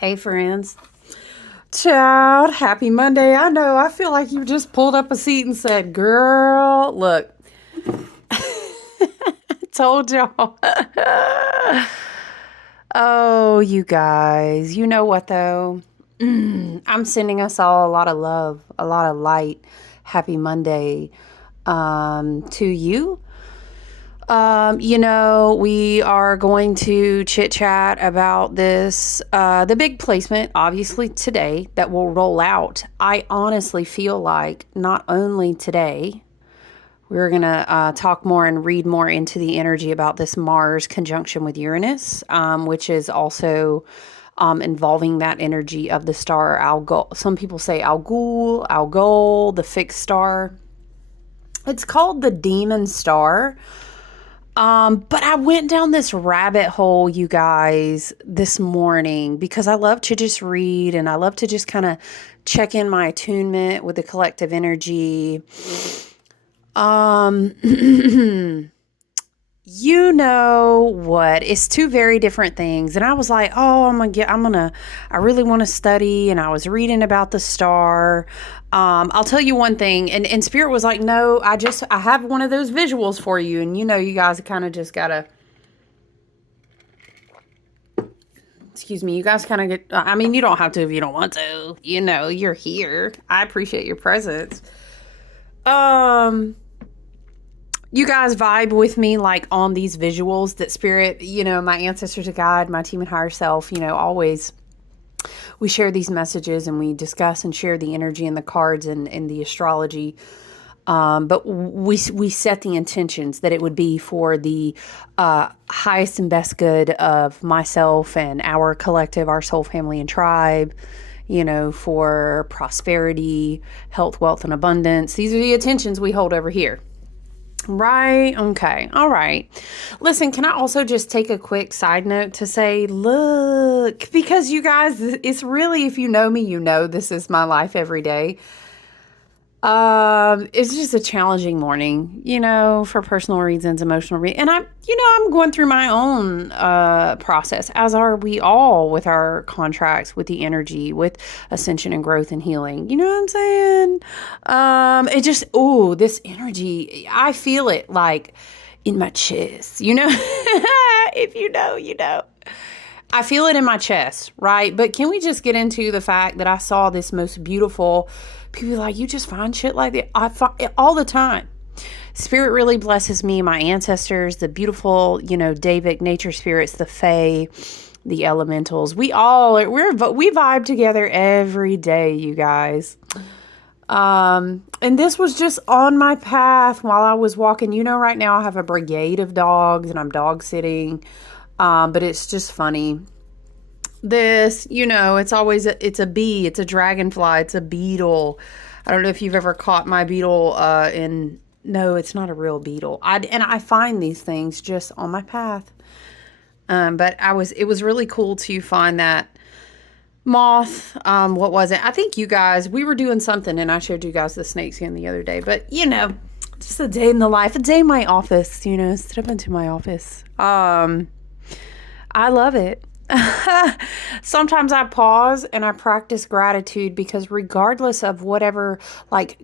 Hey, friends. Child, happy Monday. I know. I feel like you just pulled up a seat and said, girl, look, told y'all. Oh, you guys. You know what, though? I'm sending us all a lot of love, a lot of light. Happy Monday to you. We are going to chit chat about this, the big placement, obviously today, that will roll out. I honestly feel like not only today, we're going to talk more and read more into the energy about this Mars conjunction with Uranus, which is also involving that energy of the star Algol. Some people say Algol, the fixed star. It's called the demon star. But I went down this rabbit hole, you guys, this morning because I love to just read and I love to just kind of check in my attunement with the collective energy. Um, you know what? It's two very different things. And I was like, oh, I really want to study. And I was reading about the star. I'll tell you one thing. And Spirit was like, no, I have one of those visuals for you. And you guys kind of just gotta, excuse me, you guys kind of get, you don't have to if you don't want to. You're here. I appreciate your presence. You guys vibe with me like on these visuals that Spirit, my ancestors of God, my team and higher self, always we share these messages and we discuss and share the energy and the cards and the astrology. But we set the intentions that it would be for the highest and best good of myself and our collective, our soul family and tribe, for prosperity, health, wealth, and abundance. These are the intentions we hold over here. Right. Okay. All right. Listen, can I also just take a quick side note to say, look, because you guys, it's really, if you know me, this is my life every day. It's just a challenging morning, for personal reasons, emotional reasons. And I'm going through my own process, as are we all with our contracts, with the energy, with ascension and growth and healing. You know what I'm saying? It just, this energy, I feel it like in my chest, if you know, you know. I feel it in my chest, right? But can we just get into the fact that I saw this most beautiful, people like, you just find shit like that? I find it all the time. Spirit really blesses me, my ancestors, the beautiful, Davic nature spirits, the fae, the elementals. We vibe together every day, you guys. And this was just on my path while I was walking. Right now I have a brigade of dogs and I'm dog sitting. But it's just funny. This, it's a bee, it's a dragonfly, it's a beetle. I don't know if you've ever caught my beetle no, it's not a real beetle. I find these things just on my path. But it was really cool to find that moth. What was it? I think you guys, we were doing something and I showed you guys the snakeskin the other day, but just a day in the life, a day in my office, step into my office. I love it. Sometimes I pause and I practice gratitude because regardless of whatever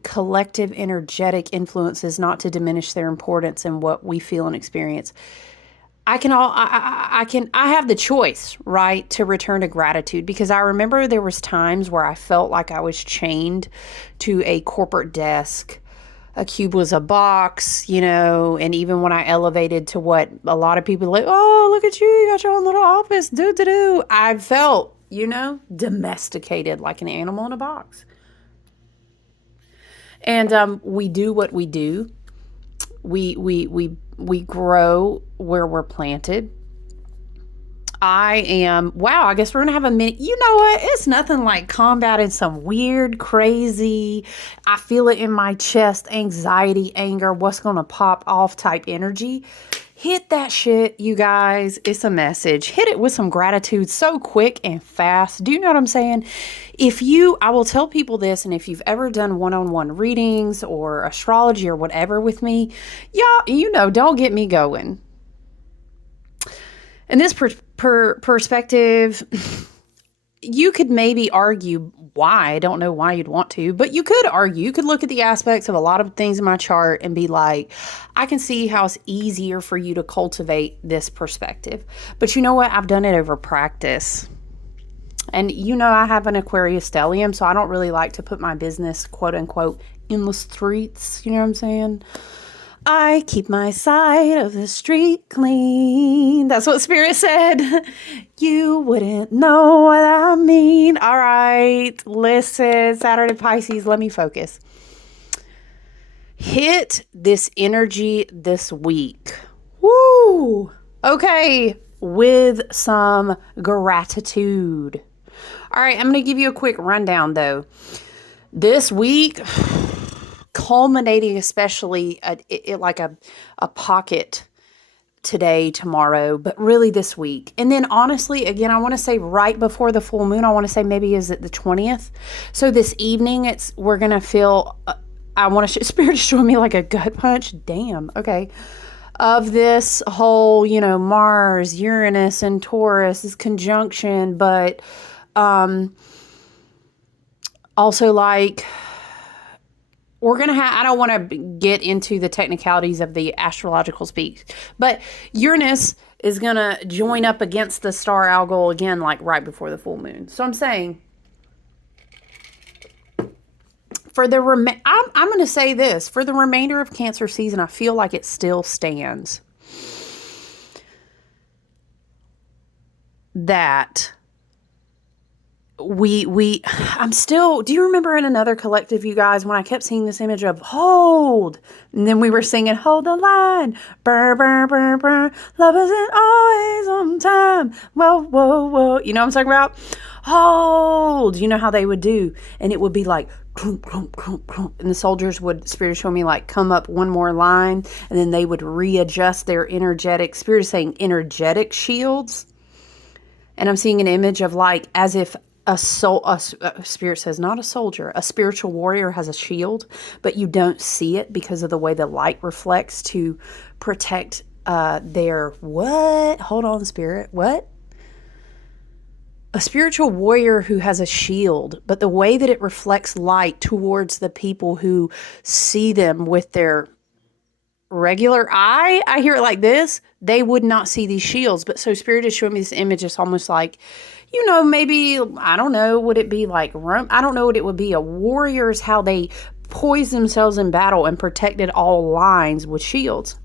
collective energetic influences, not to diminish their importance in what we feel and experience, I have the choice, right, to return to gratitude, because I remember there was times where I felt like I was chained to a corporate desk. A cube was a box, and even when I elevated to what a lot of people like, oh, look at you, you got your own little office, do. I felt, domesticated like an animal in a box. And we do what we do. We grow where we're planted. I guess we're going to have a minute. You know what? It's nothing like combating some weird, crazy, I feel it in my chest, anxiety, anger, what's going to pop off type energy. Hit that shit, you guys. It's a message. Hit it with some gratitude so quick and fast. Do you know what I'm saying? I will tell people this, and if you've ever done one-on-one readings or astrology or whatever with me, y'all, don't get me going. In this perspective, you could maybe argue why. I don't know why you'd want to, but you could argue. You could look at the aspects of a lot of things in my chart and be like, I can see how it's easier for you to cultivate this perspective. But you know what? I've done it over practice. And I have an Aquarius stellium, so I don't really like to put my business, quote unquote, in the streets. You know what I'm saying? I keep my side of the street clean. That's what Spirit said. You wouldn't know what I mean. All right, listen, Saturn and Pisces, let me focus. Hit this energy this week. Woo! Okay, with some gratitude. All right, I'm going to give you a quick rundown though. This week, culminating especially like a pocket today, tomorrow, but really this week. And then honestly, again, I want to say right before the full moon, I want to say maybe is it the 20th? So this evening, we're going to feel, I want to, Spirit is showing me like a gut punch. Damn. Okay. Of this whole, Mars, Uranus, and Taurus, this conjunction, but also like we're going to have, I don't want to get into the technicalities of the astrological speak, but Uranus is going to join up against the star Algol again, like right before the full moon. So I'm saying for the, I'm going to say this, for the remainder of Cancer season, I feel like it still stands that I'm still, do you remember in another collective, you guys, when I kept seeing this image of hold, and then we were singing, hold the line, burr, burr, burr, burr, love isn't always on time, whoa, whoa, whoa, you know what I'm talking about? Hold, you know how they would do, and it would be like, crump, crump, crump, crump, and the soldiers would, Spirit show me, like come up one more line, and then they would readjust their energetic, Spirit is saying energetic shields, and I'm seeing an image of like, as if Spirit says, not a soldier, a spiritual warrior has a shield, but you don't see it because of the way the light reflects to protect their what? Hold on, Spirit. What? A spiritual warrior who has a shield, but the way that it reflects light towards the people who see them with their regular eye, I hear it like this, they would not see these shields. But so Spirit is showing me this image. It's almost like, maybe, I don't know, would it be like Rome? I don't know what it would be. A warrior is how they poised themselves in battle and protected all lines with shields.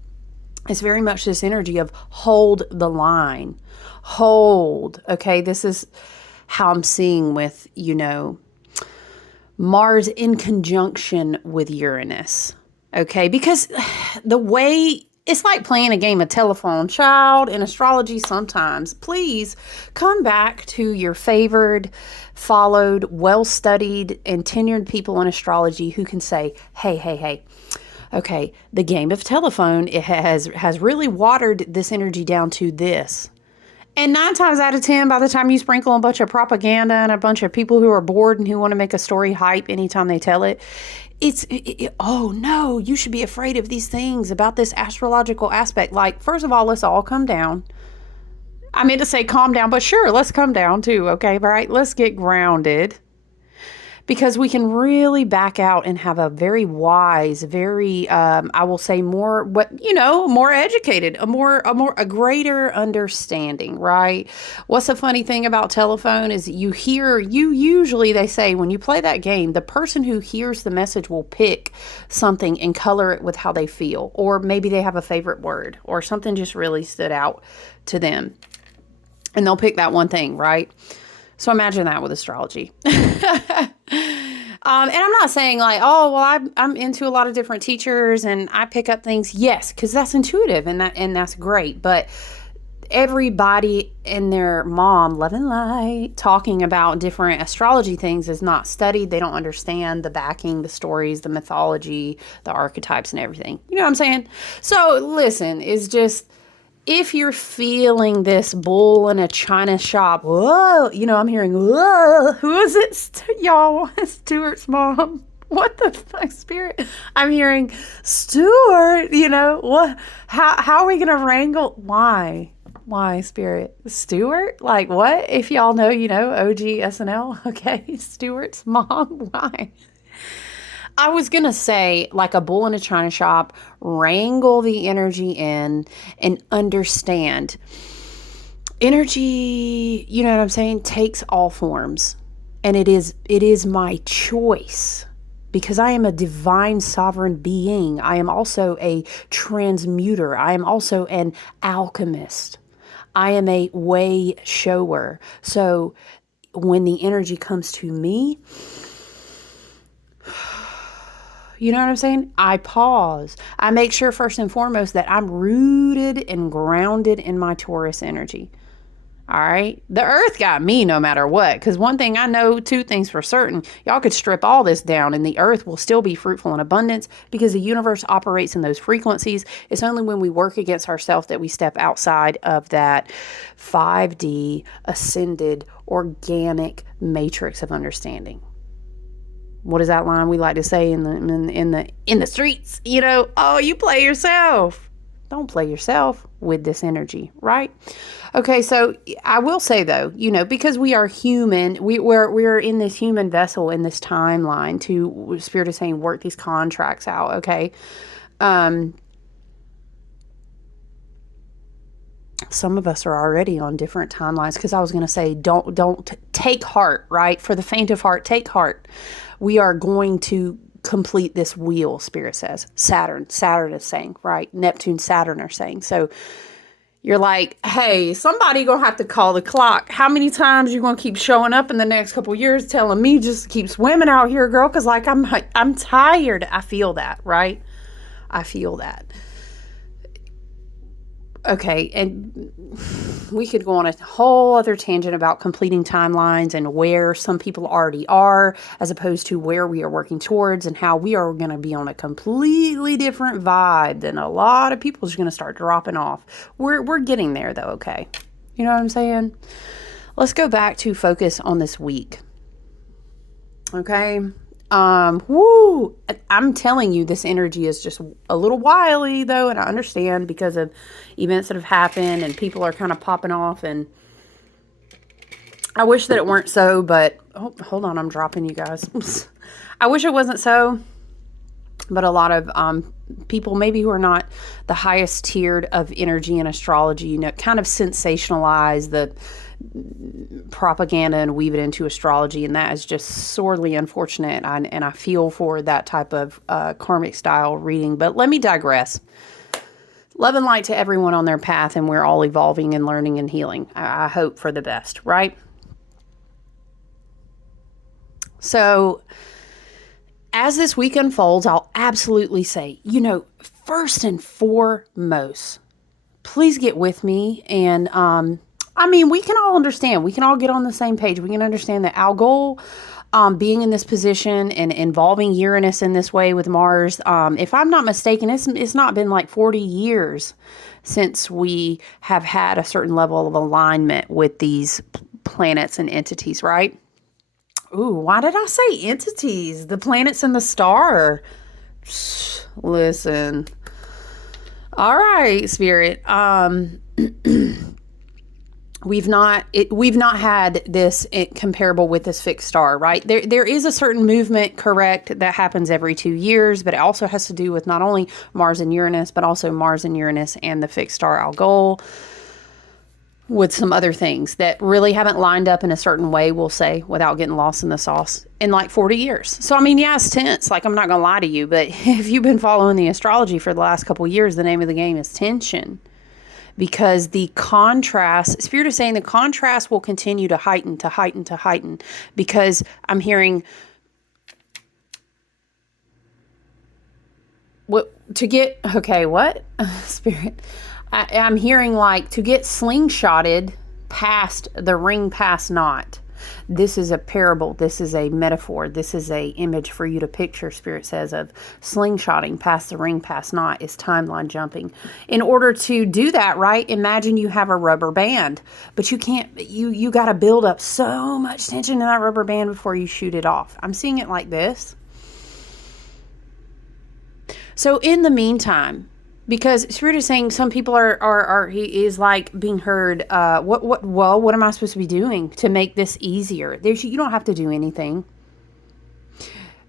It's very much this energy of hold the line. Hold. Okay, this is how I'm seeing with, Mars in conjunction with Uranus. Okay, because the way it's like playing a game of telephone, child, in astrology sometimes. Please come back to your favored, followed, well-studied, and tenured people in astrology who can say, hey, okay, the game of telephone, it has really watered this energy down to this. And 9 times out of 10, by the time you sprinkle a bunch of propaganda and a bunch of people who are bored and who want to make a story hype anytime they tell it, oh no, you should be afraid of these things about this astrological aspect. Like, first of all, let's all come down. I meant to say calm down, but sure, let's come down too, okay? All right, let's get grounded. Because we can really back out and have a very wise, very, I will say more educated, a greater understanding, right? What's the funny thing about telephone is usually they say when you play that game, the person who hears the message will pick something and color it with how they feel, or maybe they have a favorite word or something just really stood out to them. And they'll pick that one thing, right? So imagine that with astrology. And I'm not saying like, oh, well, I'm into a lot of different teachers and I pick up things. Yes, because that's intuitive and that's great. But everybody and their mom, love and light, talking about different astrology things is not studied. They don't understand the backing, the stories, the mythology, the archetypes and everything. You know what I'm saying? So listen, it's just, if you're feeling this bull in a china shop, whoa, I'm hearing, whoa, who is it? Y'all, Stuart's mom. What the fuck, Spirit? I'm hearing, Stuart, what? How are we going to wrangle? Why? Why, Spirit? Stuart? Like what? If y'all know, you know, OG SNL. Okay, Stuart's mom. Why? I was going to say, like a bull in a china shop, wrangle the energy in and understand. Energy, you know what I'm saying, takes all forms. And it is my choice because I am a divine sovereign being. I am also a transmuter. I am also an alchemist. I am a way shower. So when the energy comes to me, you know what I'm saying? I pause. I make sure first and foremost that I'm rooted and grounded in my Taurus energy. All right. The earth got me no matter what. Because one thing I know, two things for certain, y'all could strip all this down and the earth will still be fruitful in abundance because the universe operates in those frequencies. It's only when we work against ourselves that we step outside of that 5D ascended organic matrix of understanding. What is that line we like to say in the streets? You know, oh, you play yourself. Don't play yourself with this energy, right? Okay, so I will say though, you know, because we are human, we're in this human vessel in this timeline to Spirit is saying work these contracts out. Okay, some of us are already on different timelines because I was going to say don't take heart, right? For the faint of heart, take heart. We are going to complete this wheel, Spirit says. Saturn is saying, right? Neptune, Saturn are saying. So you're like, hey, somebody gonna have to call the clock. How many times you gonna keep showing up in the next couple of years telling me just keep swimming out here, girl? Because like I'm tired. I feel that, right? I feel that. Okay, and we could go on a whole other tangent about completing timelines and where some people already are as opposed to where we are working towards and how we are going to be on a completely different vibe than a lot of people is going to start dropping off. We're getting there though, okay? You know what I'm saying? Let's go back to focus on this week. Okay? I'm telling you, this energy is just a little wily though, and I understand because of events that have happened and people are kind of popping off, and I wish that it weren't so, but oh, hold on, I'm dropping you guys. I wish it wasn't so, but a lot of people maybe who are not the highest tiered of energy and astrology, you know, kind of sensationalize the propaganda and weave it into astrology, and that is just sorely unfortunate, and I feel for that type of karmic style reading. But let me digress. Love and light to everyone on their path, and we're all evolving and learning and healing. I hope for the best, right? So as this week unfolds, I'll absolutely say, you know, first and foremost, please get with me. And I mean, we can all understand. We can all get on the same page. We can understand that Algol being in this position and involving Uranus in this way with Mars, if I'm not mistaken, it's not been like 40 years since we have had a certain level of alignment with these planets and entities, right? Ooh, why did I say entities? The planets and the star. Listen. All right, Spirit. We've not had this comparable with this fixed star, right? There is a certain movement, correct, that happens every 2 years, but it also has to do with not only Mars and Uranus, but also Mars and Uranus and the fixed star Algol, with some other things that really haven't lined up in a certain way, we'll say, without getting lost in the sauce in like 40 years. So, I mean, yeah, it's tense. Like, I'm not going to lie to you, but if you've been following the astrology for the last couple of years, the name of the game is tension. Because the contrast, Spirit is saying the contrast will continue to heighten, because I'm hearing Spirit, I'm hearing like to get slingshotted past the ring past not. This is a parable. This is a metaphor. This is a image for you to picture, Spirit says, of slingshotting past the ring past not is timeline jumping. In order to do that, right, imagine you have a rubber band, but you can't, you got to build up so much tension in that rubber band before you shoot it off. I'm seeing it like this. So in the meantime, Because Spirit is saying some people he is like being heard. What am I supposed to be doing to make this easier? You don't have to do anything.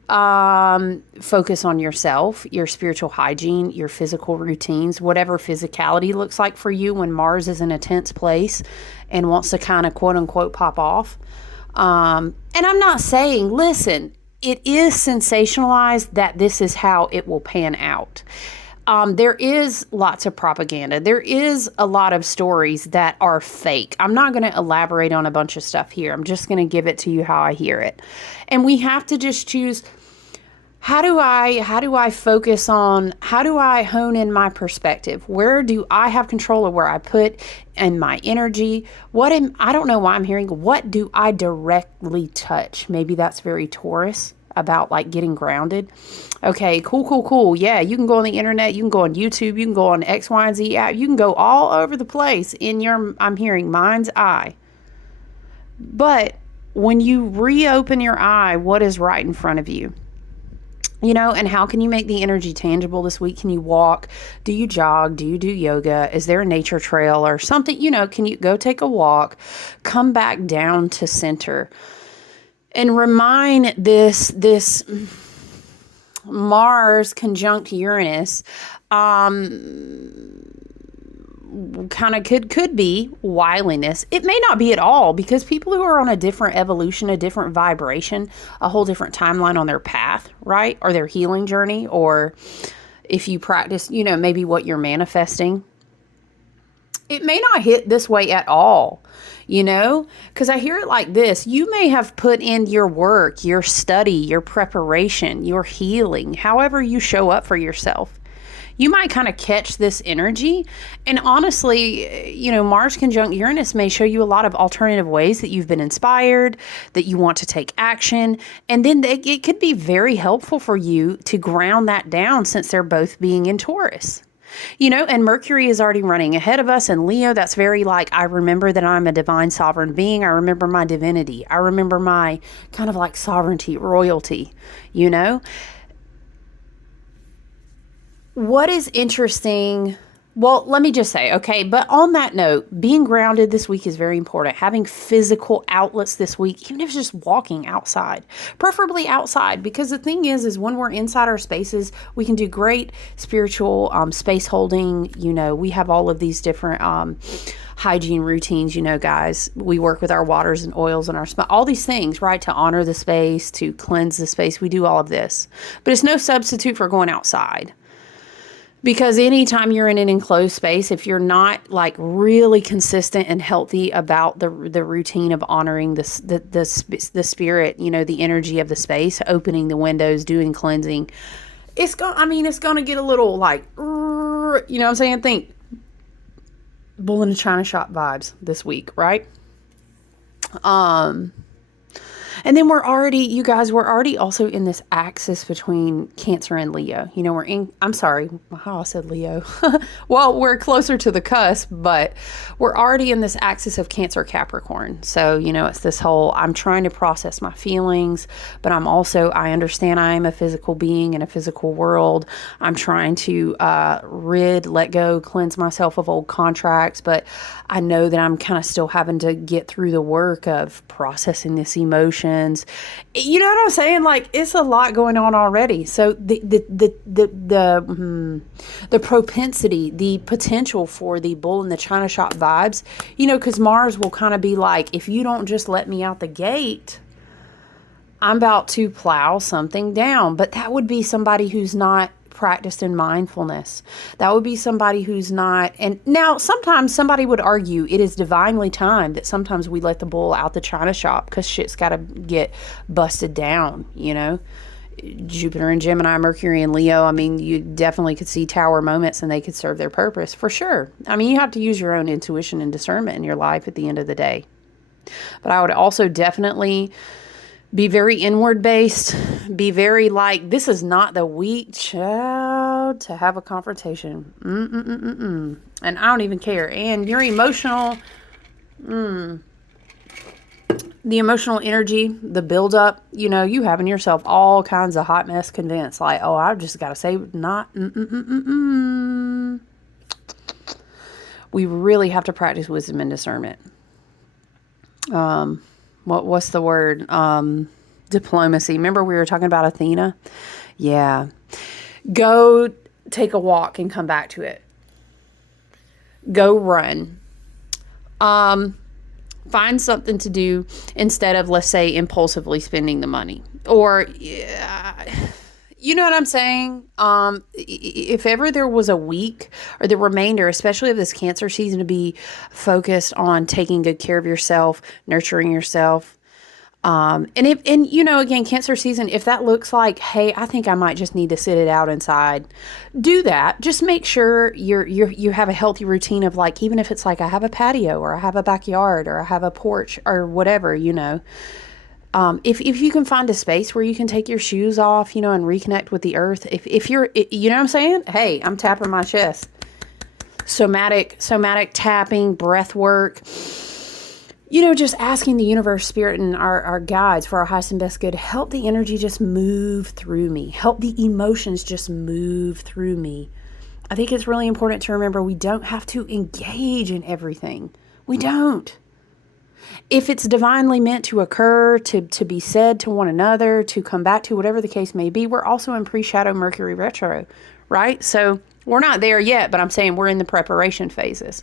Focus on yourself, your spiritual hygiene, your physical routines, whatever physicality looks like for you when Mars is in a tense place and wants to kind of quote unquote pop off. And I'm not saying, listen, it is sensationalized that this is how it will pan out. There is lots of propaganda. There is a lot of stories that are fake. I'm not going to elaborate on a bunch of stuff here. I'm just going to give it to you how I hear it. And we have to just choose, how do I focus on, how do I hone in my perspective? Where do I have control of where I put in my energy? I don't know why I'm hearing, what do I directly touch? Maybe that's very Taurus, about like getting grounded. Okay, cool. Yeah, you can go on the internet, you can go on YouTube, you can go on X, Y, and Z app, you can go all over the place in your, I'm hearing, mind's eye. But when you reopen your eye, what is right in front of you? And how can you make the energy tangible this week? Can you walk? Do you jog? Do you do yoga? Is there a nature trail or something? Can you go take a walk? Come back down to center and remind this Mars conjunct Uranus kind of could be wiliness. It may not be at all, because people who are on a different evolution, a different vibration, a whole different timeline on their path, right? Or their healing journey, or if you practice, maybe what you're manifesting, it may not hit this way at all, because I hear it like this. You may have put in your work, your study, your preparation, your healing, however you show up for yourself. You might kind of catch this energy. And honestly, Mars conjunct Uranus may show you a lot of alternative ways that you've been inspired, that you want to take action. And then it could be very helpful for you to ground that down, since they're both being in Taurus. And Mercury is already running ahead of us. And Leo, that's very like, I remember that I'm a divine sovereign being. I remember my divinity. I remember my kind of like sovereignty, royalty, What is interesting, well, let me just say, okay, but on that note, being grounded this week is very important. Having physical outlets this week, even if it's just walking outside, preferably outside, because the thing is when we're inside our spaces, we can do great spiritual space holding. We have all of these different hygiene routines, guys. We work with our waters and oils and all these things, right, to honor the space, to cleanse the space. We do all of this, but it's no substitute for going outside. Because anytime you're in an enclosed space, if you're not like really consistent and healthy about the routine of honoring the spirit, the energy of the space, opening the windows, doing cleansing, it's going to get a little like, what I'm saying? Think bull in a china shop vibes this week, right? And then we're already also in this axis between Cancer and Leo. I'm sorry, how I said Leo. Well, we're closer to the cusp, but we're already in this axis of Cancer Capricorn. So, it's this whole, I'm trying to process my feelings, but I understand I am a physical being in a physical world. I'm trying to let go, cleanse myself of old contracts, but I know that I'm kind of still having to get through the work of processing this emotion. You know what I'm saying? Like, it's a lot going on already. So the propensity, the potential for the bull in the china shop vibes, because Mars will kind of be like, if you don't just let me out the gate, I'm about to plow something down. But that would be somebody who's not practiced in mindfulness. That would be somebody who's not. And now sometimes somebody would argue it is divinely timed that sometimes we let the bull out the china shop because shit's got to get busted down, Jupiter and Gemini, Mercury and Leo. You definitely could see tower moments and they could serve their purpose for sure. You have to use your own intuition and discernment in your life at the end of the day. But I would also definitely be very inward based, be very like, this is not the week, child, to have a confrontation. And I don't even care. And your emotional, the emotional energy, the buildup, you have in yourself all kinds of hot mess convinced. Like, oh, I've just got to say not, We really have to practice wisdom and discernment. What's the word? Diplomacy. Remember we were talking about Athena? Yeah. Go take a walk and come back to it. Go run. Find something to do instead of, let's say, impulsively spending the money. Or, you know what I'm saying? If ever there was a week or the remainder, especially of this Cancer season, to be focused on taking good care of yourself, nurturing yourself. And you know, again, Cancer season, if that looks like, hey, I think I might just need to sit it out inside, do that. Just make sure you have a healthy routine of, like, even if it's like I have a patio or I have a backyard or I have a porch or whatever, you know. If you can find a space where you can take your shoes off, you know, and reconnect with the earth, if you're, you know what I'm saying? Hey, I'm tapping my chest. Somatic tapping, breath work. You know, just asking the universe, spirit, and our guides for our highest and best good, help the energy just move through me. Help the emotions just move through me. I think it's really important to remember we don't have to engage in everything. We don't. If it's divinely meant to occur, to be said to one another, to come back to, whatever the case may be, we're also in pre-shadow Mercury retro, right? So we're not there yet, but I'm saying we're in the preparation phases.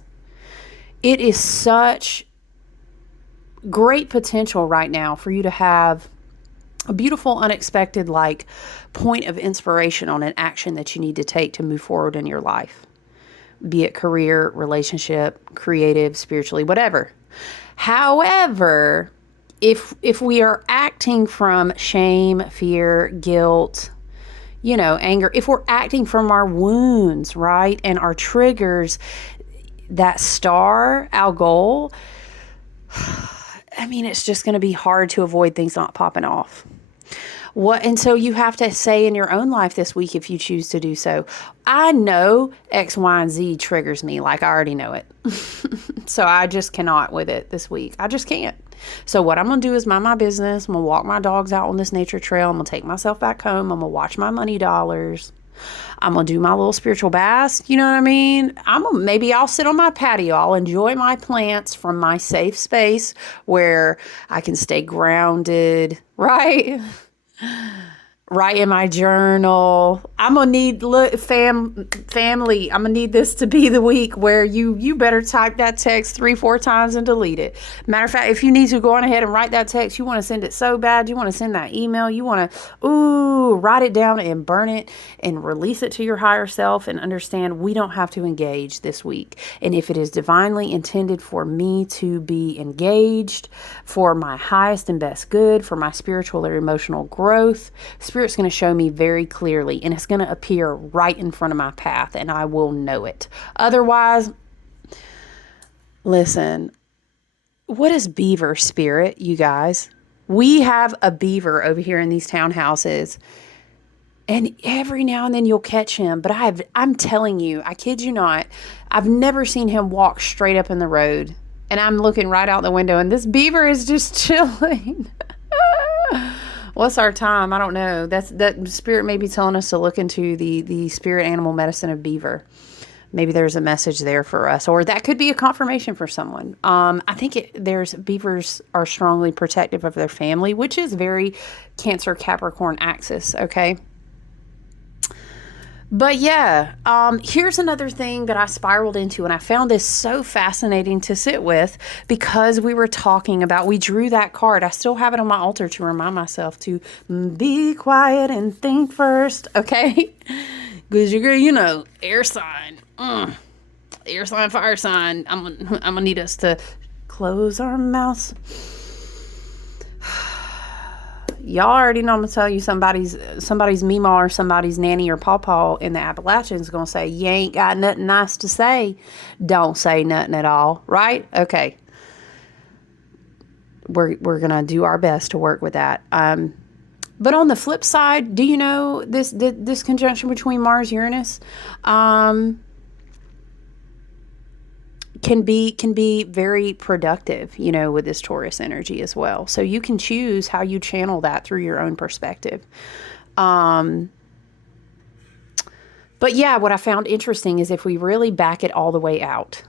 It is such great potential right now for you to have a beautiful, unexpected, like, point of inspiration on an action that you need to take to move forward in your life, be it career, relationship, creative, spiritually, whatever. However, if we are acting from shame, fear, guilt, you know, anger, if we're acting from our wounds, right, and our triggers, that star, Algol, I mean, it's just going to be hard to avoid things not popping off. And so you have to say in your own life this week, if you choose to do so, I know X, Y, and Z triggers me. Like, I already know it. So I just cannot with it this week. I just can't. So what I'm going to do is mind my business. I'm going to walk my dogs out on this nature trail. I'm going to take myself back home. I'm going to watch my money dollars. I'm going to do my little spiritual bath. You know what I mean? Maybe I'll sit on my patio. I'll enjoy my plants from my safe space where I can stay grounded, right? Write in my journal. I'm gonna need family. I'm gonna need this to be the week where you better type that text 3-4 times and delete it. Matter of fact, if you need to go on ahead and write that text, you want to send it so bad, you want to send that email, you want to write it down and burn it and release it to your higher self, and understand we don't have to engage this week. And if it is divinely intended for me to be engaged for my highest and best good, for my spiritual or emotional growth, Spirit's going to show me very clearly, and it's going to appear right in front of my path, and I will know it. Otherwise, listen, what is beaver spirit, you guys? We have a beaver over here in these townhouses, and every now and then you'll catch him, but I'm telling you, I kid you not, I've never seen him walk straight up in the road, and I'm looking right out the window, and this beaver is just chilling. What's our time? I don't know. That Spirit may be telling us to look into the spirit animal medicine of beaver. Maybe there's a message there for us, or that could be a confirmation for someone. I think beavers are strongly protective of their family, which is very Cancer Capricorn axis. Okay. But yeah, here's another thing that I spiraled into, and I found this so fascinating to sit with because we drew that card. I still have it on my altar to remind myself to be quiet and think first, okay? Because you're, you know, air sign, air sign, fire sign. I'm gonna need us to close our mouths. Y'all already know I'm going to tell you somebody's Meemaw or somebody's nanny or pawpaw in the Appalachians is going to say, you ain't got nothing nice to say. Don't say nothing at all, right? Okay. We're going to do our best to work with that. But on the flip side, do you know this conjunction between Mars, Uranus, can be very productive, you know, with this Taurus energy as well. So you can choose how you channel that through your own perspective. But yeah, what I found interesting is if we really back it all the way out,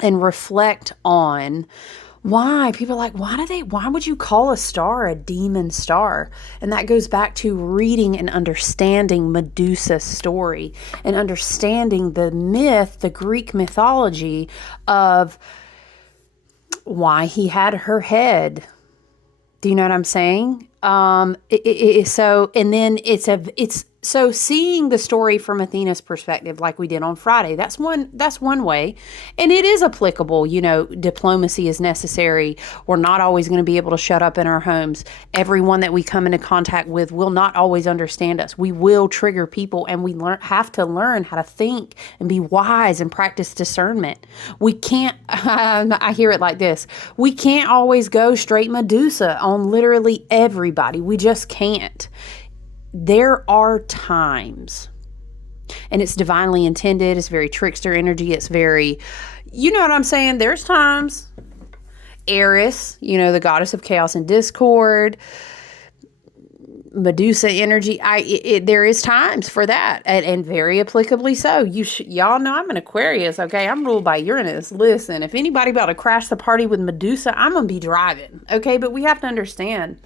and reflect on why people are like, why would you call a star a demon star? And that goes back to reading and understanding Medusa's story and understanding the myth, the Greek mythology of why he had her head. Do you know what I'm saying? So seeing the story from Athena's perspective, like we did on Friday, that's one way, and it is applicable. Diplomacy is necessary. We're not always going to be able to shut up in our homes. Everyone that we come into contact with will not always understand us. We will trigger people, and we have to learn how to think and be wise and practice discernment. We can't. I hear it like this: we can't always go straight Medusa on literally everybody. We just can't. There are times, and it's divinely intended. It's very trickster energy. It's very, you know what I'm saying? There's times. Eris, the goddess of chaos and discord, Medusa energy. There is times for that, and very applicably so. Y'all know I'm an Aquarius, okay? I'm ruled by Uranus. Listen, if anybody about to crash the party with Medusa, I'm gonna be driving, okay? But we have to understand.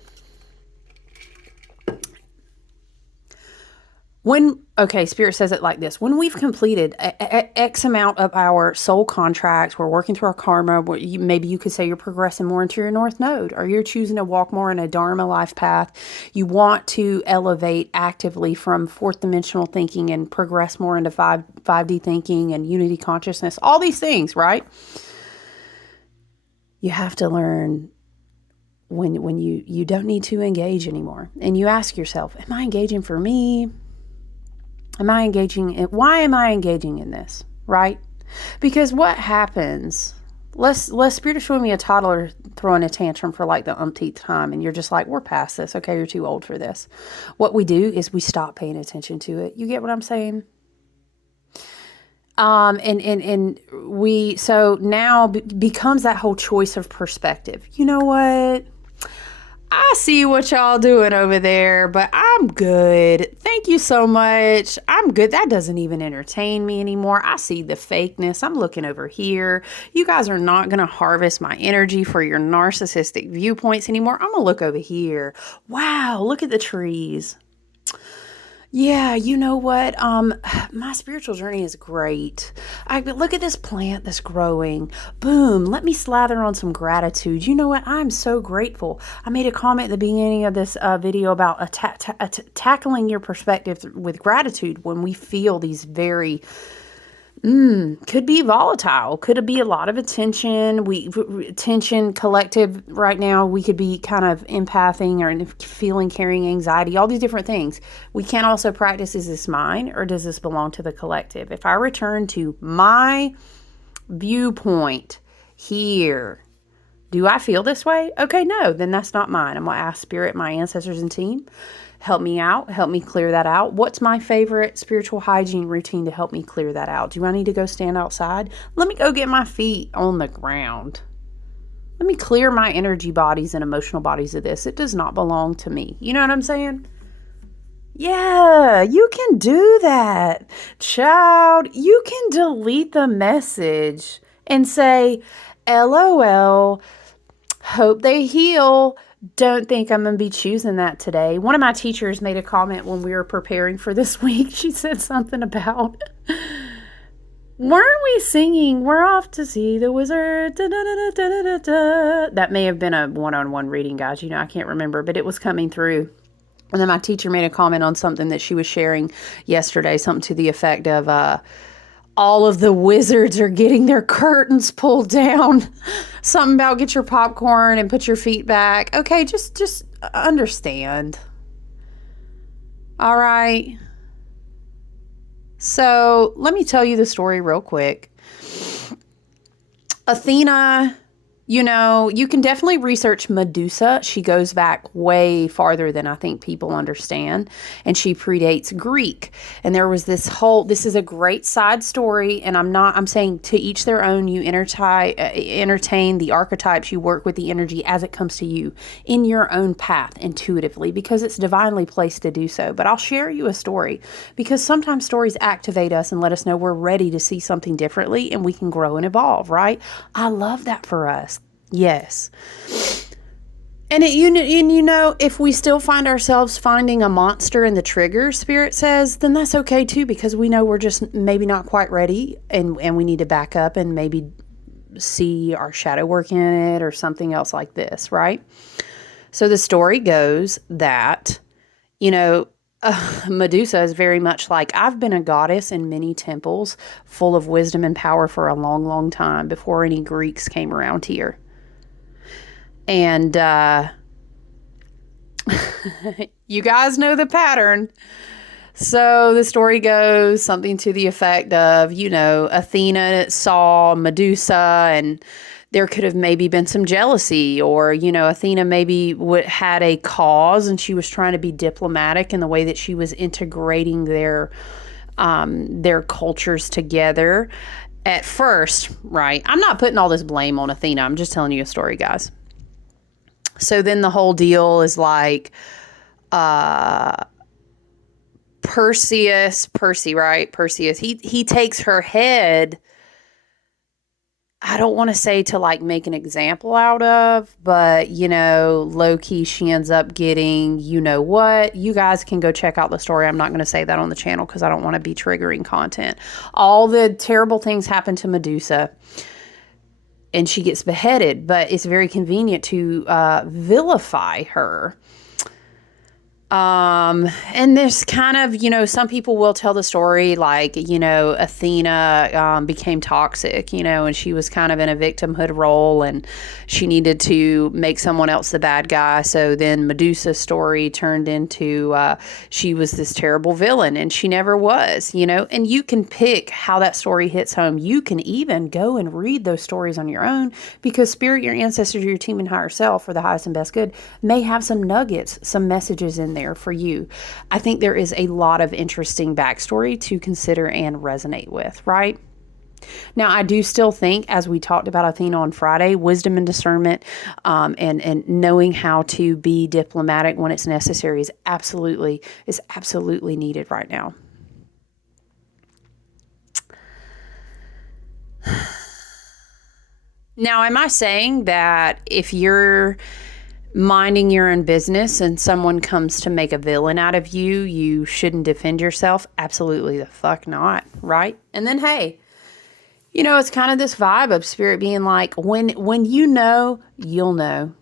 Spirit says it like this: when we've completed X amount of our soul contracts, we're working through our karma. Maybe you could say you're progressing more into your North Node, or you're choosing to walk more in a Dharma life path. You want to elevate actively from fourth dimensional thinking and progress more into 5D thinking and unity consciousness. All these things, right? You have to learn when you don't need to engage anymore, and you ask yourself, am I engaging for me? Why am I engaging in this, right? Because what happens, let's Spirit show me a toddler throwing a tantrum for like the umpteenth time, and you're just like, we're past this, okay, you're too old for this. What we do is we stop paying attention to it. You get what I'm saying? So now becomes that whole choice of perspective. You know what? I see what y'all doing over there, but I'm good. Thank you so much. I'm good. That doesn't even entertain me anymore. I see the fakeness. I'm looking over here. You guys are not going to harvest my energy for your narcissistic viewpoints anymore. I'm going to look over here. Wow, look at the trees. Yeah, you know what? My spiritual journey is great. Look at this plant that's growing. Boom. Let me slather on some gratitude. You know what? I'm so grateful. I made a comment at the beginning of this video about tackling your perspective with gratitude when we feel these very could be volatile. Could it be a lot of attention? Tension collective right now. We could be kind of empathing or feeling, carrying anxiety, all these different things. We can also practice, is this mine or does this belong to the collective? If I return to my viewpoint here, do I feel this way? Okay, no, then that's not mine. I'm going to ask Spirit, my ancestors and team, help me out. Help me clear that out. What's my favorite spiritual hygiene routine to help me clear that out? Do I need to go stand outside? Let me go get my feet on the ground. Let me clear my energy bodies and emotional bodies of this. It does not belong to me. You know what I'm saying? Yeah, you can do that. Child, you can delete the message and say, LOL, hope they heal. Don't think I'm going to be choosing that today. One of my teachers made a comment when we were preparing for this week. She said something about, weren't we singing, we're off to see the wizard? Da, da, da, da, da, da. That may have been a one-on-one reading, guys. I can't remember, but it was coming through. And then my teacher made a comment on something that she was sharing yesterday, something to the effect of, all of the wizards are getting their curtains pulled down. Something about get your popcorn and put your feet back. Okay, just understand. All right. So let me tell you the story real quick. Athena, You can definitely research Medusa. She goes back way farther than I think people understand, and she predates Greek. And there was this is a great side story, and I'm saying to each their own. You entertain the archetypes, you work with the energy as it comes to you in your own path intuitively, because it's divinely placed to do so. But I'll share you a story, because sometimes stories activate us and let us know we're ready to see something differently, and we can grow and evolve, right? I love that for us. Yes. And if we still find ourselves finding a monster in the trigger, Spirit says, then that's okay too, because we know we're just maybe not quite ready, and we need to back up and maybe see our shadow work in it or something else like this, right? So the story goes that, Medusa is very much like, I've been a goddess in many temples full of wisdom and power for a long, long time before any Greeks came around here. And you guys know the pattern. So the story goes something to the effect of, Athena saw Medusa, and there could have maybe been some jealousy, or, Athena maybe had a cause, and she was trying to be diplomatic in the way that she was integrating their cultures together at first, right? I'm not putting all this blame on Athena. I'm just telling you a story, guys. So then the whole deal is like, Percy, right? Perseus, he takes her head. I don't want to say to like make an example out of, but low key, she ends up getting, what? You guys can go check out the story. I'm not going to say that on the channel because I don't want to be triggering content. All the terrible things happen to Medusa, and she gets beheaded, but it's very convenient to vilify her. And there's kind of, some people will tell the story like, Athena became toxic, and she was kind of in a victimhood role, and she needed to make someone else the bad guy. So then Medusa's story turned into she was this terrible villain, and she never was, and you can pick how that story hits home. You can even go and read those stories on your own, because Spirit, your ancestors, your team, and higher self, for the highest and best good, may have some nuggets, some messages in there for you. I think there is a lot of interesting backstory to consider and resonate with, right? Now, I do still think, as we talked about Athena on Friday, wisdom and discernment, and knowing how to be diplomatic when it's necessary is absolutely needed right now. Now, am I saying that if you're minding your own business and someone comes to make a villain out of you, you shouldn't defend yourself? Absolutely the fuck not, right? And then, hey, it's kind of this vibe of Spirit being like, when you'll know.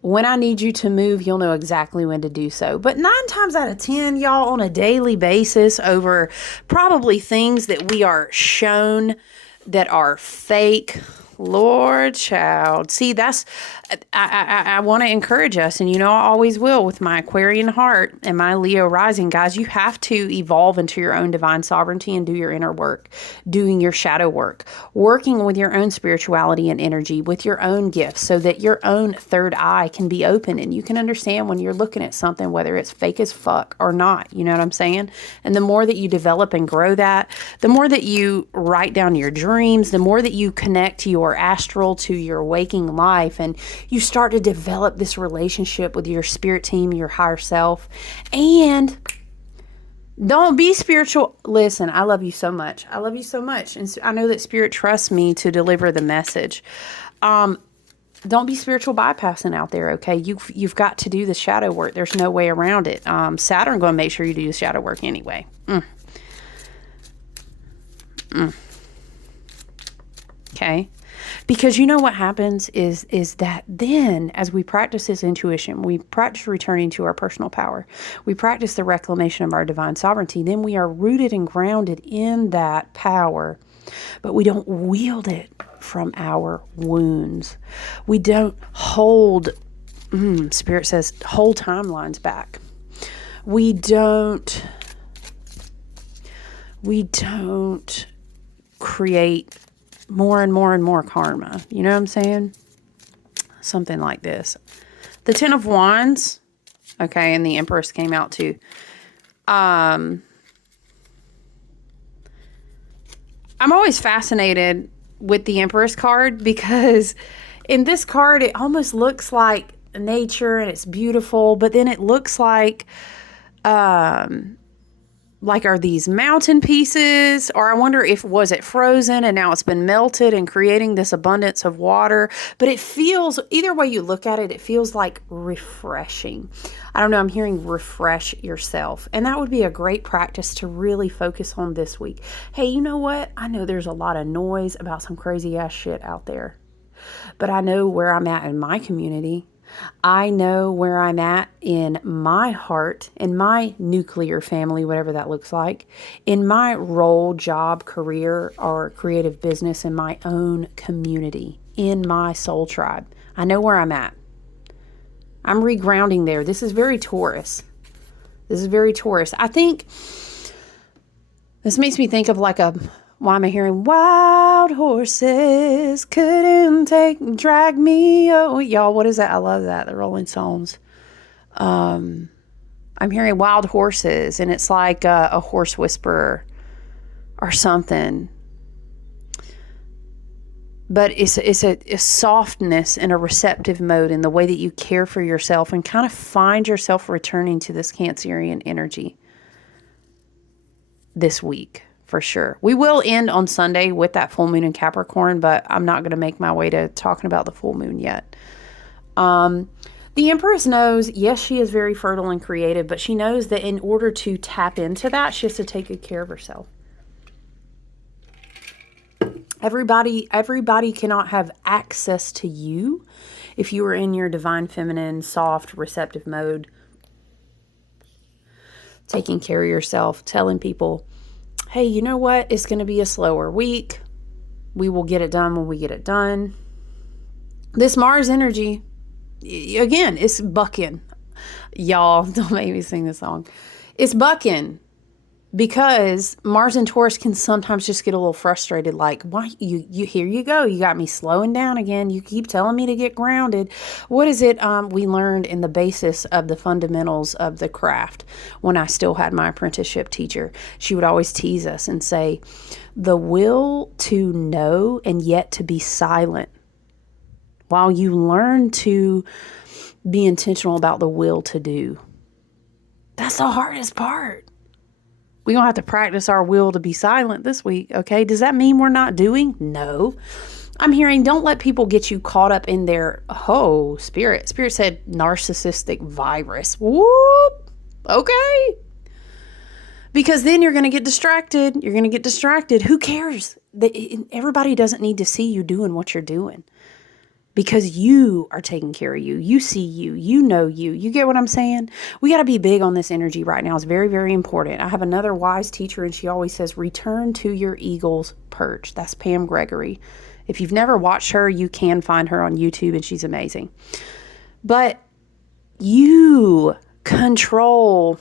When I need you to move, you'll know exactly when to do so. But 9 times out of 10, y'all, on a daily basis, over probably things that we are shown that are fake, Lord child. See, I want to encourage us, and I always will with my Aquarian heart and my Leo rising. Guys, you have to evolve into your own divine sovereignty and do your inner work, doing your shadow work, working with your own spirituality and energy, with your own gifts, so that your own third eye can be open and you can understand when you're looking at something, whether it's fake as fuck or not. You know what I'm saying? And the more that you develop and grow that, the more that you write down your dreams, the more that you connect your astral to your waking life, and you start to develop this relationship with your spirit team, your higher self. And don't be spiritual. Listen, I love you so much. I love you so much. And I know that Spirit trusts me to deliver the message. Don't be spiritual bypassing out there, okay? You've got to do the shadow work. There's no way around it. Saturn going to make sure you do the shadow work anyway. Okay? Because what happens is that then, as we practice this intuition, we practice returning to our personal power, we practice the reclamation of our divine sovereignty, then we are rooted and grounded in that power, but we don't wield it from our wounds. We don't hold, Spirit says, hold timelines back. We don't create more and more and more karma. You know what I'm saying? something like this. The Ten of Wands, okay, and the Empress came out too. I'm always fascinated with the Empress card because in this card, it almost looks like nature and it's beautiful, but then it looks like are these mountain pieces, or I wonder if was it frozen and now it's been melted and creating this abundance of water. But it feels, either way you look at it, it feels like refreshing. I don't know, I'm hearing refresh yourself. And that would be a great practice to really focus on this week. Hey, you know what? I know there's a lot of noise about some crazy ass shit out there, but I know where I'm at in my community. I know where I'm at in my heart, in my nuclear family, whatever that looks like, in my role, job, career, or creative business, in my own community, in my soul tribe. I know where I'm at. I'm regrounding there. This is very Taurus. I think this makes me think of like why am I hearing wild horses couldn't drag me? Oh, y'all, what is that? I love that. The Rolling Stones. I'm hearing wild horses, and it's like a horse whisperer or something. But it's a softness and a receptive mode in the way that you care for yourself and kind of find yourself returning to this Cancerian energy this week. For sure. We will end on Sunday with that full moon in Capricorn, but I'm not going to make my way to talking about the full moon yet. The Empress knows, yes, she is very fertile and creative, but she knows that in order to tap into that, she has to take good care of herself. Everybody cannot have access to you if you are in your divine feminine, soft, receptive mode, taking care of yourself, telling people, hey, you know what? It's going to be a slower week. We will get it done when we get it done. This Mars energy, again, it's bucking. Y'all, don't make me sing this song. It's bucking because Mars and Taurus can sometimes just get a little frustrated. Like, why you here you go. You got me slowing down again. You keep telling me to get grounded. What is it we learned in the basis of the fundamentals of the craft when I still had my apprenticeship teacher? She would always tease us and say, the will to know and yet to be silent. While you learn to be intentional about the will to do. That's the hardest part. We're going to have to practice our will to be silent this week, okay? Does that mean we're not doing? No. I'm hearing don't let people get you caught up in their, spirit. Spirit said narcissistic virus. Whoop. Okay. Because then you're going to get distracted. Who cares? Everybody doesn't need to see you doing what you're doing. Because you are taking care of you. You see you. You know you. You get what I'm saying? We got to be big on this energy right now. It's very, very important. I have another wise teacher, and she always says, return to your eagle's perch. That's Pam Gregory. If you've never watched her, you can find her on YouTube, and she's amazing. But you control.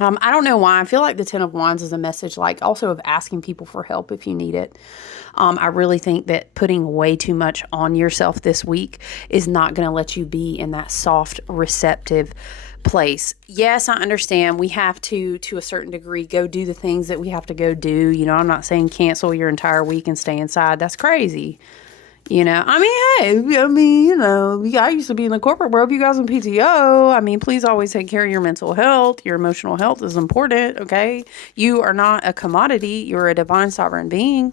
I don't know why. I feel like the Ten of Wands is a message, like also of asking people for help if you need it. I really think that putting way too much on yourself this week is not going to let you be in that soft, receptive place. Yes, I understand we have to a certain degree, go do the things that we have to go do. You know, I'm not saying cancel your entire week and stay inside. That's crazy. You know, I used to be in the corporate world. You guys in PTO, please always take care of your mental health. Your emotional health is important, okay? You are not a commodity. You're a divine sovereign being.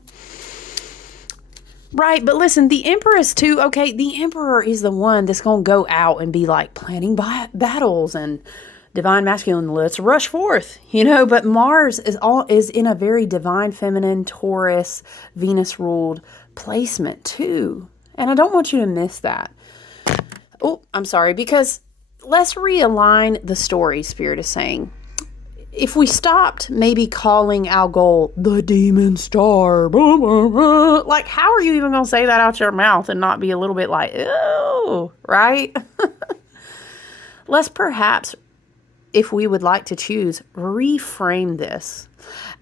Right, but listen, the Empress too, okay, the Emperor is the one that's going to go out and be like planning battles and divine masculine, let's rush forth, but Mars is in a very divine feminine, Taurus, Venus ruled placement too. And I don't want you to miss that. Oh, I'm sorry, because let's realign the story, Spirit is saying. If we stopped maybe calling Algol the demon star, like how are you even going to say that out your mouth and not be a little bit like, ew, right? Let's perhaps, if we would like to choose, reframe this.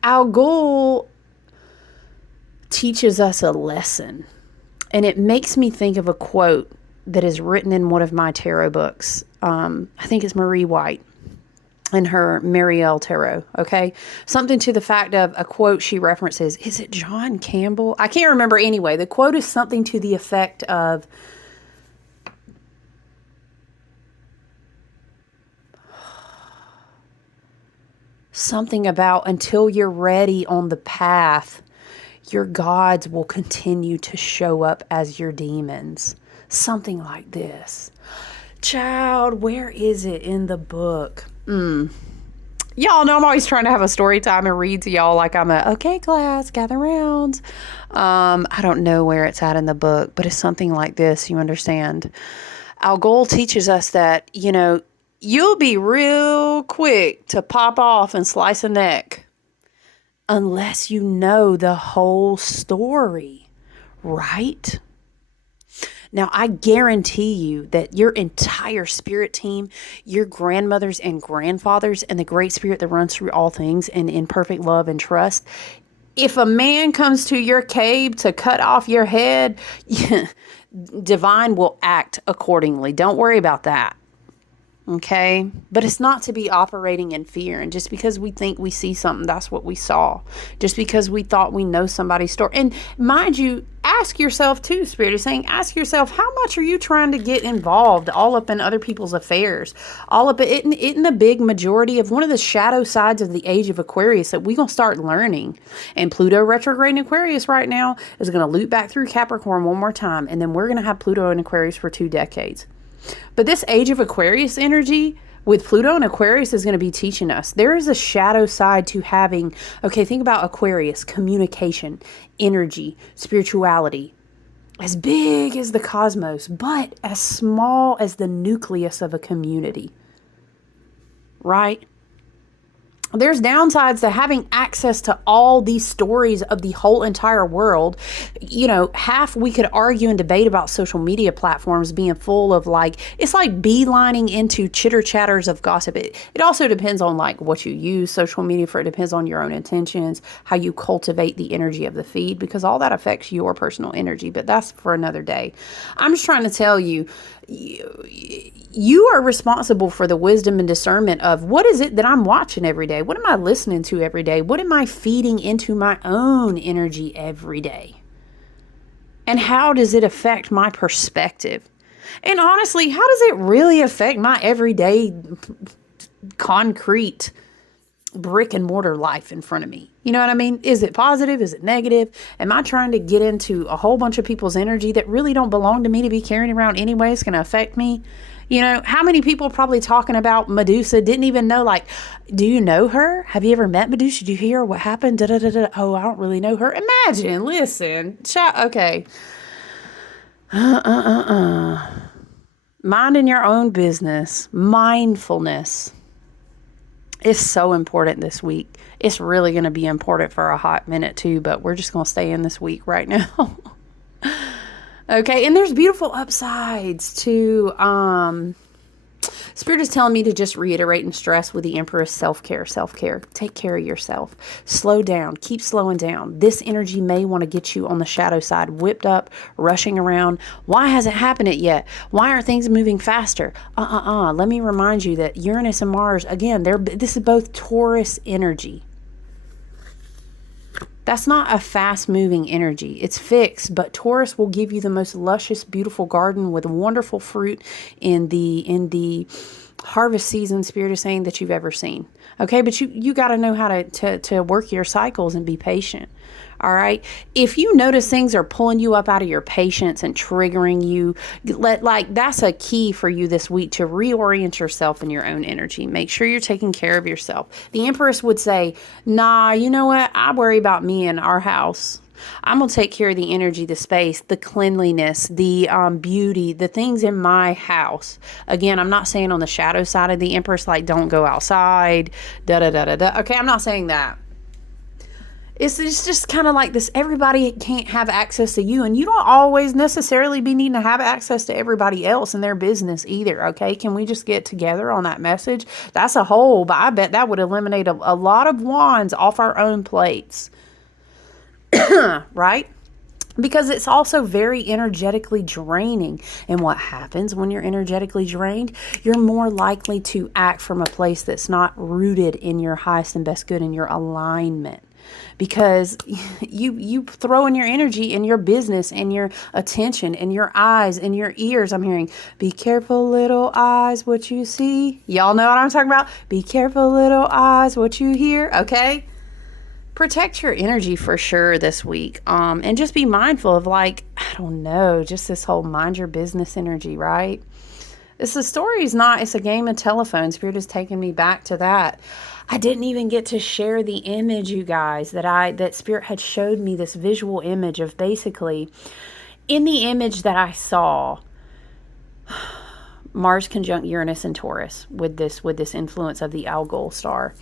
Algol teaches us a lesson, and it makes me think of a quote that is written in one of my tarot books. I think it's Marie White in her Marielle Tarot, okay? Something to the fact of a quote she references. Is it John Campbell? I can't remember anyway. The quote is something to the effect of, something about until you're ready on the path, your gods will continue to show up as your demons. Something like this. Child, where is it in the book? Y'all know I'm always trying to have a story time and read to y'all like I'm okay, class, gather round. I don't know where it's at in the book, but it's something like this, you understand. Algol teaches us that, you'll be real quick to pop off and slice a neck unless you know the whole story, right? Now, I guarantee you that your entire spirit team, your grandmothers and grandfathers, and the great spirit that runs through all things and in perfect love and trust, if a man comes to your cave to cut off your head, divine will act accordingly. Don't worry about that. Okay, but it's not to be operating in fear. And just because we think we see something, that's what we saw. Just because we thought we know somebody's story. And mind you, ask yourself too, Spirit is saying, ask yourself, how much are you trying to get involved all up in other people's affairs? All up in the big majority of one of the shadow sides of the age of Aquarius that we're going to start learning. And Pluto retrograde in Aquarius right now is going to loop back through Capricorn one more time. And then we're going to have Pluto in Aquarius for 2 decades. But this age of Aquarius energy with Pluto and Aquarius is going to be teaching us. There is a shadow side to having, okay, think about Aquarius, communication, energy, spirituality, as big as the cosmos, but as small as the nucleus of a community, right? There's downsides to having access to all these stories of the whole entire world. Half we could argue and debate about social media platforms being full of it's like beelining into chitter chatters of gossip. It also depends on what you use social media for. It depends on your own intentions, how you cultivate the energy of the feed, because all that affects your personal energy. But that's for another day. I'm just trying to tell you, you are responsible for the wisdom and discernment of what is it that I'm watching every day? What am I listening to every day? What am I feeding into my own energy every day? And how does it affect my perspective? And honestly, how does it really affect my everyday concrete brick and mortar life in front of me? You know what I mean? Is it positive? Is it negative? Am I trying to get into a whole bunch of people's energy that really don't belong to me to be carrying around anyway? It's going to affect me. How many people probably talking about Medusa didn't even know, do you know her? Have you ever met Medusa? Did you hear what happened? Da, da, da, da. Oh, I don't really know her. Imagine, listen, okay. Minding your own business, mindfulness is so important this week. It's really going to be important for a hot minute too, but we're just going to stay in this week right now. Okay, and there's beautiful upsides to, Spirit is telling me to just reiterate and stress with the Empress, self-care. Take care of yourself. Slow down. Keep slowing down. This energy may want to get you on the shadow side, whipped up, rushing around. Why hasn't happened it yet? Why aren't things moving faster? Let me remind you that Uranus and Mars, again, this is both Taurus energy. That's not a fast-moving energy. It's fixed, but Taurus will give you the most luscious, beautiful garden with wonderful fruit in the harvest season, Spirit is saying, that you've ever seen. Okay, but you got to know how to work your cycles and be patient. All right. If you notice things are pulling you up out of your patience and triggering you, that's a key for you this week to reorient yourself in your own energy. Make sure you're taking care of yourself. The Empress would say, nah, you know what? I worry about me and our house. I'm going to take care of the energy, the space, the cleanliness, the beauty, the things in my house. Again, I'm not saying on the shadow side of the Empress, don't go outside, da-da-da-da-da. Okay, I'm not saying that. It's just kind of like this. Everybody can't have access to you, and you don't always necessarily be needing to have access to everybody else in their business either. Okay, can we just get together on that message? That's a whole, but I bet that would eliminate a lot of wands off our own plates. Right? because it's also very energetically draining. And what happens when you're energetically drained? You're more likely to act from a place that's not rooted in your highest and best good, in your alignment. Because you throw in your energy and your business and your attention and your eyes and your ears. I'm hearing, be careful, little eyes, what you see. Y'all know what I'm talking about? Be careful, little eyes, what you hear. Okay? Protect your energy for sure this week. And just be mindful of, like, I don't know, just this whole mind your business energy, right? It's the story is not, it's a game of telephone. Spirit is taking me back to that. I didn't even get to share the image, you guys, that Spirit had showed me, this visual image of, basically, in the image that I saw, Mars conjunct Uranus and Taurus with this influence of the Algol star.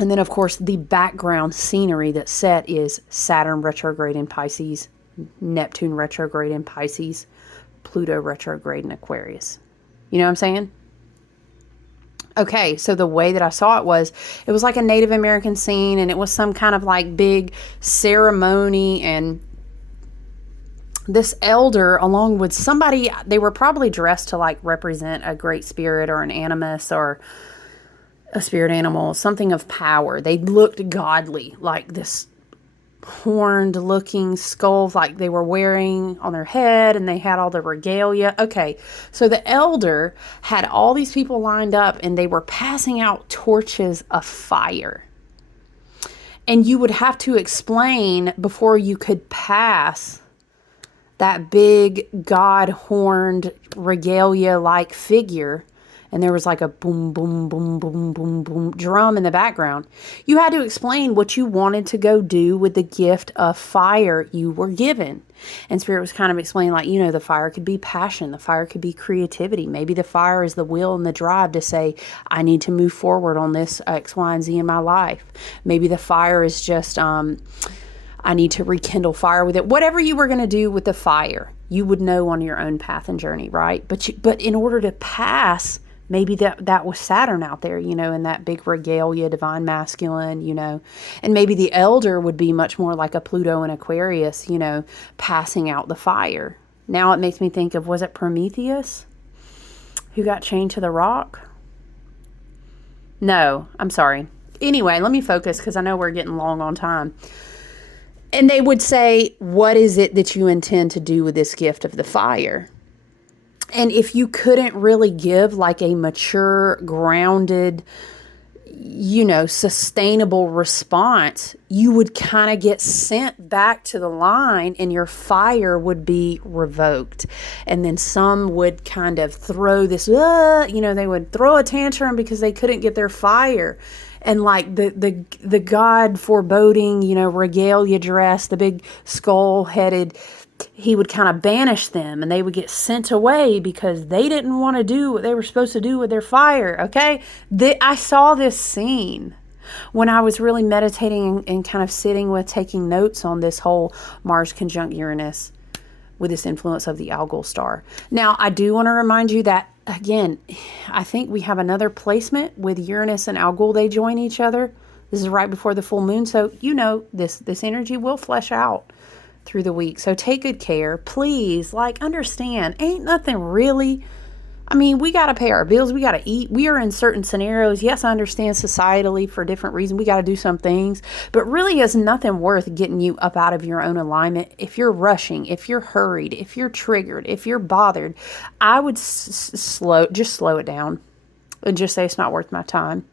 And then, of course, the background scenery that's set is Saturn retrograde in Pisces, Neptune retrograde in Pisces, Pluto retrograde in Aquarius. You know what I'm saying? Okay, so the way that I saw it was like a Native American scene, and it was some kind of like big ceremony, and this elder, along with somebody, they were probably dressed to like represent a great spirit or an animus or a spirit animal, something of power. They looked godly, like this horned looking skull, like they were wearing on their head, and they had all the regalia. Okay, so the elder had all these people lined up, and they were passing out torches of fire. And you would have to explain before you could pass that big god horned regalia like figure. And there was like a boom, boom, boom, boom, boom, boom drum in the background. You had to explain what you wanted to go do with the gift of fire you were given. And Spirit was kind of explaining, like, you know, the fire could be passion. The fire could be creativity. Maybe the fire is the will and the drive to say, I need to move forward on this X, Y, and Z in my life. Maybe the fire is just, I need to rekindle fire with it. Whatever you were going to do with the fire, you would know on your own path and journey, right? But in order to pass, maybe that was Saturn out there, you know, in that big regalia, divine masculine, you know. And maybe the elder would be much more like a Pluto and Aquarius, you know, passing out the fire. Now it makes me think of, was it Prometheus who got chained to the rock? No, I'm sorry. Anyway, let me focus because I know we're getting long on time. And they would say, what is it that you intend to do with this gift of the fire? And if you couldn't really give like a mature, grounded, you know, sustainable response, you would kind of get sent back to the line, and your fire would be revoked. And then some would kind of throw this, you know, they would throw a tantrum because they couldn't get their fire. And like the God foreboding, you know, regalia dress, the big skull headed, he would kind of banish them, and they would get sent away because they didn't want to do what they were supposed to do with their fire. Okay. I saw this scene when I was really meditating and kind of sitting with taking notes on this whole Mars conjunct Uranus with this influence of the Algol star. Now, I do want to remind you that, again, I think we have another placement with Uranus and Algol. They join each other. This is right before the full moon. So, you know, this energy will flesh out through the week. So take good care. Please, like, understand, ain't nothing really. I mean, we got to pay our bills. We got to eat. We are in certain scenarios. Yes, I understand societally for different reasons. We got to do some things. But really is nothing worth getting you up out of your own alignment. If you're rushing, if you're hurried, if you're triggered, if you're bothered, I would slow it down and just say it's not worth my time.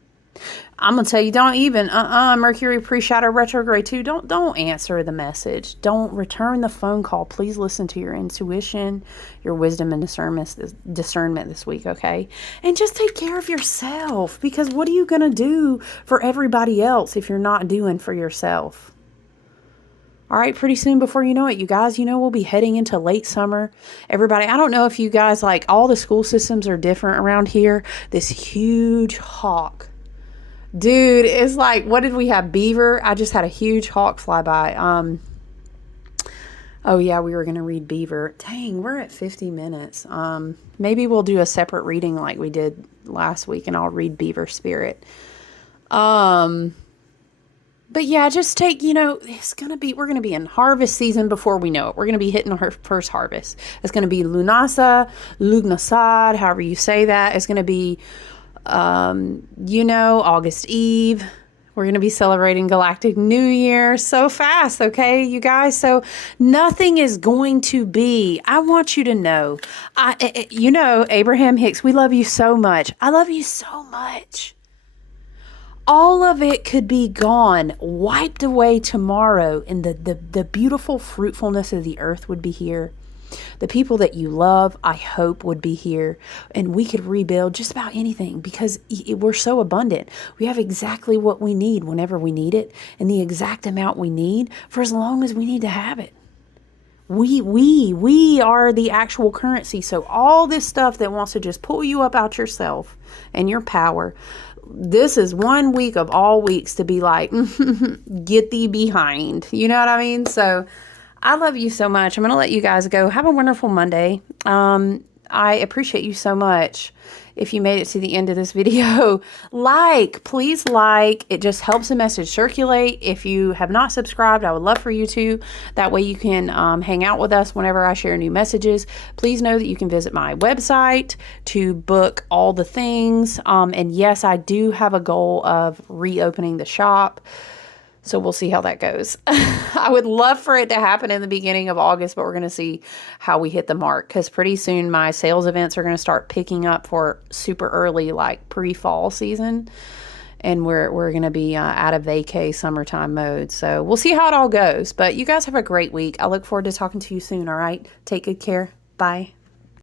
I'm going to tell you, don't even, Mercury pre-shadow retrograde too. Don't answer the message. Don't return the phone call. Please listen to your intuition, your wisdom and discernment this week, okay? And just take care of yourself, because what are you going to do for everybody else if you're not doing for yourself? All right, pretty soon before you know it, you guys, you know, we'll be heading into late summer. Everybody, I don't know if you guys, like, all the school systems are different around here. This huge hawk. Dude, it's like, what did we have? Beaver? I just had a huge hawk fly by. Oh yeah, we were going to read Beaver. Dang, we're at 50 minutes. Maybe we'll do a separate reading like we did last week, and I'll read Beaver Spirit. But yeah, just take, we're going to be in harvest season before we know it. We're going to be hitting our first harvest. It's going to be Lugnasad, however you say that. It's going to be, August Eve. We're going to be celebrating Galactic New Year so fast, okay, you guys? So nothing is going to be. I want you to know, Abraham Hicks, we love you so much. I love you so much. All of it could be gone, wiped away tomorrow, and the beautiful fruitfulness of the earth would be here. The people that you love, I hope, would be here, and we could rebuild just about anything because we're so abundant. We have exactly what we need whenever we need it, and the exact amount we need for as long as we need to have it. We are the actual currency. So all this stuff that wants to just pull you up out yourself and your power, this is 1 week of all weeks to be like, get thee behind. You know what I mean? So I love you so much. I'm going to let you guys go. Have a wonderful Monday. I appreciate you so much. If you made it to the end of this video, please like. It just helps the message circulate. If you have not subscribed, I would love for you to. That way you can hang out with us whenever I share new messages. Please know that you can visit my website to book all the things. And yes, I do have a goal of reopening the shop. So we'll see how that goes. I would love for it to happen in the beginning of August, but we're going to see how we hit the mark because pretty soon my sales events are going to start picking up for super early, like pre-fall season. And we're going to be out of vacay summertime mode. So we'll see how it all goes. But you guys have a great week. I look forward to talking to you soon, all right? Take good care. Bye.